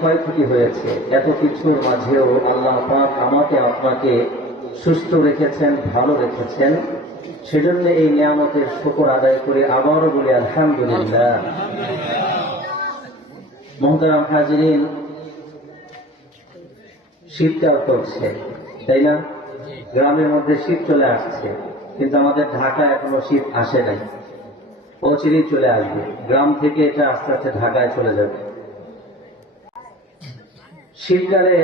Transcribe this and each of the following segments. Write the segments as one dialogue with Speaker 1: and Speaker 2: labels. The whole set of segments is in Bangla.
Speaker 1: ক্ষয়ক্ষতি হয়েছে। এত কিছুর মাঝেও আল্লাহ পাক আমাকে, আপনাকে সুস্থ রেখেছেন, ভালো রেখেছেন। সেজন্য এই নিয়ামতের শুকর আদায় করে আবারও বলি, আলহামদুলিল্লাহ। মোহতারাম শীতকাল করছে তাই না? গ্রামের মধ্যে শীত চলে আসছে, কিন্তু আমাদের ঢাকা এখনও শীত আসে নাই। অচিরেই চলে আসবে। গ্রাম থেকে এটা আস্তে আস্তে ঢাকায় চলে যাবে। শীতকালে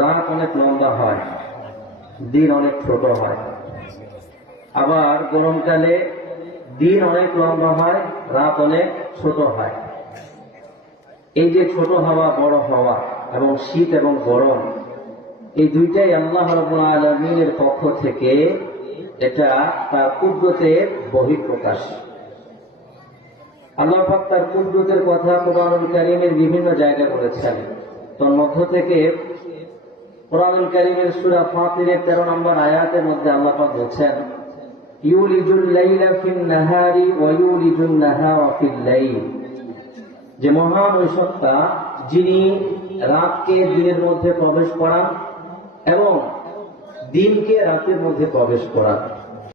Speaker 1: রাত অনেক লম্বা হয়, দিন অনেক ছোট হয়। আবার গরমকালে দিন অনেক লম্বা হয়, রাত অনেক ছোট হয়। এই যে ছোট হওয়া, বড় হওয়া এবং শীত এবং গরম, এই দুইটাই আল্লাহ আলমিনের পক্ষ থেকে এটা তার কুদরতের বহিঃপ্রকাশ। আল্লাহ তার কুদরতের কথা কারীমের বিভিন্ন জায়গায় বলেছেন। তোর মধ্য থেকে কোরআনুল কারীমের সূরা ফাতিরের 13 নম্বর আয়াতের মধ্যে আল্লাহ পাক বলছেন, ইউলিজুল লাইলা ফিন নাহারি ওয়া ইউলিজুন নাহারা ফিল লাইল। যে মহান ওই সত্তা যিনি রাতকে দিনের মধ্যে প্রবেশ করান এবং দিনকে রাতের মধ্যে প্রবেশ করান।